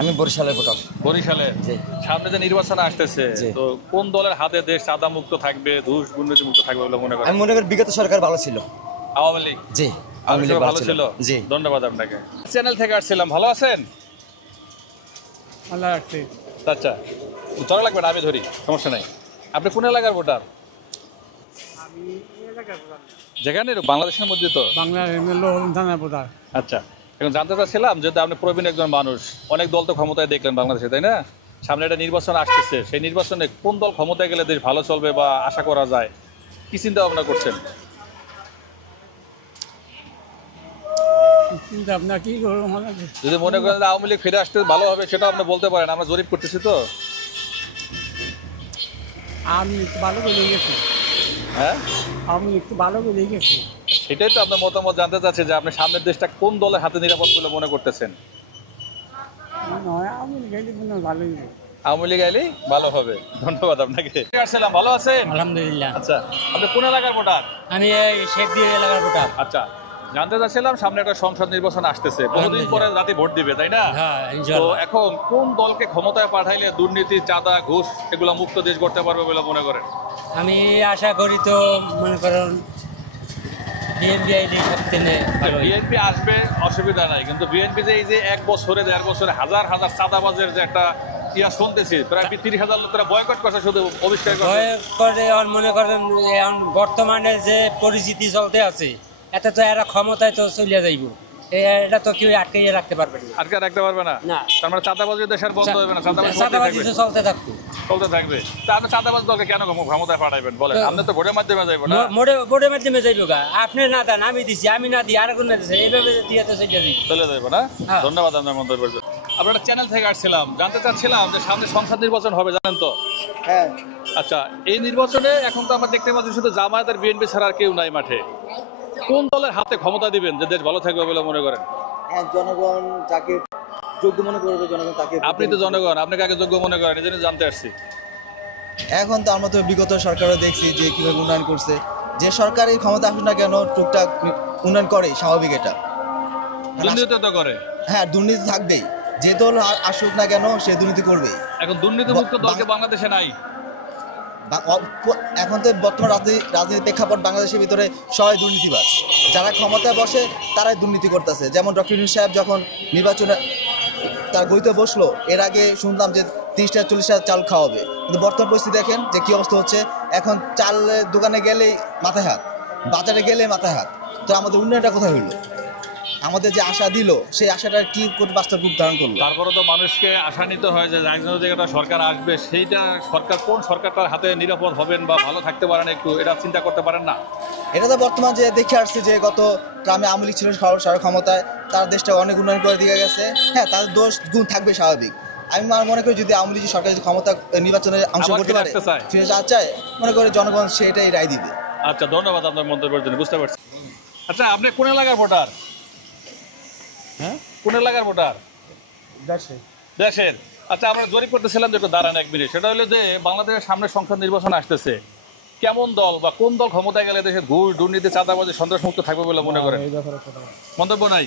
আমি বরিশালের ভোটার। বরিশালের? জি। সামনে যে নির্বাচন আসতেছে, তো কোন দলের হাতে দেশ চাঁদা মুক্ত থাকবে, ঘুষ দুর্নীতি মুক্ত থাকবে বলে মনে করেন? আমি মনে করি বিগত সরকার ভালো ছিল। আওয়ামী লীগ? জি, আওয়ামী লীগ ভালো ছিল। জি, ধন্যবাদ আপনাকে। চ্যানেল থেকে আসছিলাম, ভালো আছেন? আল্লাহ রাখছে। আচ্ছা, ধরা লাগবে না, আমি ধরি, সমস্যা নাই। আপনি কোন এলাকার ভোটার? আমি এলাকার ভোটার। যেখানে বাংলাদেশের মধ্যে তো? বাংলার থানা ভোটার। আচ্ছা, এখন জানতে চাচ্ছিলাম যে আপনি প্রবীণ একজন মানুষ, অনেক দল তো ক্ষমতায় দেখলেন বাংলাদেশে, তাই না? সামনে একটা নির্বাচন আসতেছে, সেই নির্বাচনে কোন দল ক্ষমতায় গেলে দেশ ভালো চলবে বা আশা করা যায়, কি চিন্তা ভাবনা করছেন? চিন্তা আপনার কি করবো মনে হয়? যদি মনে করেন যে আওয়ামী লীগ ফিরে আসতে ভালো হবে, সেটা আপনি বলতে পারেন, আমরা জরিপ করতেছি তো। আমি একটু ভালো করে গেছি। হ্যাঁ, আমি একটু ভালো করে গেছি। সেটাই তো আপনার মতামত জানতে চাচ্ছি যে আপনি সামনের দেশটা কোন দলের হাতে নিরাপদ বলে মনে করতেছেন? নয় আমি গেলে কোনো ভালোই নেই। আওয়ামী লীগ আইলেই ভালো হবে। ধন্যবাদ আপনাকে। আসসালাম, ভালো আছেন? আলহামদুলিল্লাহ। আচ্ছা, আপনি কোন এলাকার ভোটার? আমি এই শেখদিয়া এলাকার ভোটার। আচ্ছা, জানতে চাচ্ছিলাম সামনে একটা সংসদ নির্বাচন আসতেছে, বহুদিন পরে জাতি ভোট দিবে, তাই না? হ্যাঁ, তো ইনশাআল্লাহ। এখন কোন দলকে ক্ষমতায় পাঠাইলে দুর্নীতি, চাঁদা, ঘুষ এগুলো মুক্ত দেশ করতে পারবে বলে মনে করেন? আমি আশা করি তো মনে করেন বিএনপি আইডি সবথেকে ভালো হয়। বিএনপি আসবে, অসুবিধা নাই, কিন্তু বিএনপি যে এই যে 1 বছরে 1.5 বছরে হাজার হাজার চাঁদাবাজের যে একটা শুনতেছি, প্রায় 30,000 লোক তারা বয়কট করছে, শুধু আবিষ্কার করছে। ভয় করে আর মনে করেন এখন বর্তমানে যে পরিস্থিতি চলতে আছে, এতে তো এরা ক্ষমতায় তো চলিয়া যাইব, এটা তো কেউ আটকাইয়ে রাখতে পারবে না। আটকে রাখতে পারবে না? না। তার মানে চাঁদাবাজি দেশের বন্ধ হবে না, চাঁদাবাজি তো চলতে থাকতো। চলতে থাকবে। তা আপনি চাঁদাবাজ দলকে কেন ক্ষমতায় পাঠাইবেন বলেন? আপনি তো ভোটের মাধ্যমে যাইব না? বোর্ডের মাধ্যমে যাইব গা, আপনি না দেন আমি দিছি, আমি না দিই আর কোন দিছে, এইভাবে দিয়ে তো চলিয়া যাইব। চলে যাইব না? হ্যাঁ। ধন্যবাদ আপনার মন্তব্যের জন্য। আপনারা চ্যানেল থেকে আসছিলাম, জানতে চাচ্ছিলাম যে সামনে সংসদ নির্বাচন হবে, জানেন তো? হ্যাঁ। আচ্ছা, এই নির্বাচনে এখন তো আমরা দেখতে পাচ্ছি শুধু জামায়াত আর বিএনপি ছাড়া আর কেউ নাই মাঠে। কোন দলের হাতে ক্ষমতা দিবেন যে দেশ ভালো থাকবে বলে মনে করেন? জনগণ যাকে যোগ্য মনে করবে, জনগণ তাকে। আপনি তো জনগণ, আপনাকে আগে যোগ্য মনে করেন, এই জন্য জানতে আসছি। এখন তো আমরা তো বিগত সরকারও দেখছি যে কিভাবে উন্নয়ন করছে। যে সরকারই ক্ষমতা আসুক না কেন, টুকটাক উন্নয়ন করে, স্বাভাবিক এটা। দুর্নীতি তো করে। হ্যাঁ, দুর্নীতি থাকবেই। যে দল আসুক না কেন, সে দুর্নীতি করবেই। এখন দুর্নীতিমুক্ত দলকে বাংলাদেশে নাই। এখন তো বর্তমান রাজনীতির প্রেক্ষাপট বাংলাদেশের ভিতরে সবাই দুর্নীতিবাজ। যারা ক্ষমতায় বসে তারাই দুর্নীতি করতেছে। যেমন ডক্টর ইউনূস সাহেব যখন নির্বাচনে তার গদিতে বসলো, এর আগে শুনলাম যে 30-40 চাল খাওয়াবে, কিন্তু বর্তমান পরিস্থিতি দেখেন যে কী অবস্থা হচ্ছে। এখন চালের দোকানে গেলেই মাথায় হাত, বাজারে গেলেই মাথায় হাত। তো আমাদের উন্নয়নটা কোথায় হইলো? আমাদের যে আশা দিল, সেই আশাটা কি বাস্তব রূপ ধারণ করলো? তারপরে তো মানুষকে আশা নিতে হয় যে রাজনৈতিক একটা সরকার আসবে, সেইটা সরকার কোন সরকারটার হাতে নিরাপদ হবেন বা ভালো থাকতে পারেন, একটু এটা চিন্তা করতে পারেন না? এটা তো বর্তমান যে দেখে আসছে যে গত গ্রামে আওয়ামী লীগ ছিল সরকার ক্ষমতায়, তার দেশটা অনেক উন্নয়ন করে দিয়ে গেছে। হ্যাঁ, তাদের দোষ গুণ থাকবে, স্বাভাবিক। আমি মনে করি যদি আওয়ামী লীগ সরকার যদি ক্ষমতা নির্বাচনে অংশ করতে পারে, ফিরে আসতে চায়, মনে করি জনগণ সেটাই রায় দিবে। আচ্ছা, ধন্যবাদ আপনার মন্তব্যের জন্য, বুঝতে পারছি। আচ্ছা, আপনি কোন এলাকার ভোটার? হ্যাঁ, কোন এলাকার ভোটার? দেশের। আচ্ছা, আমরা জরিপ করতেছিলাম যে একটু দাঁড়ান 1 মিনিট। সেটা হলো যে বাংলাদেশের সামনে সংসদ নির্বাচন আসতেছে, কেমন দল বা কোন দল ক্ষমতায় গেলে দেশের ঘুষ, দুর্নীতি, চাঁদাবাজি, সন্ত্রাসমুক্ত থাকবে বলে মনে করেন? মন্তব্য নাই?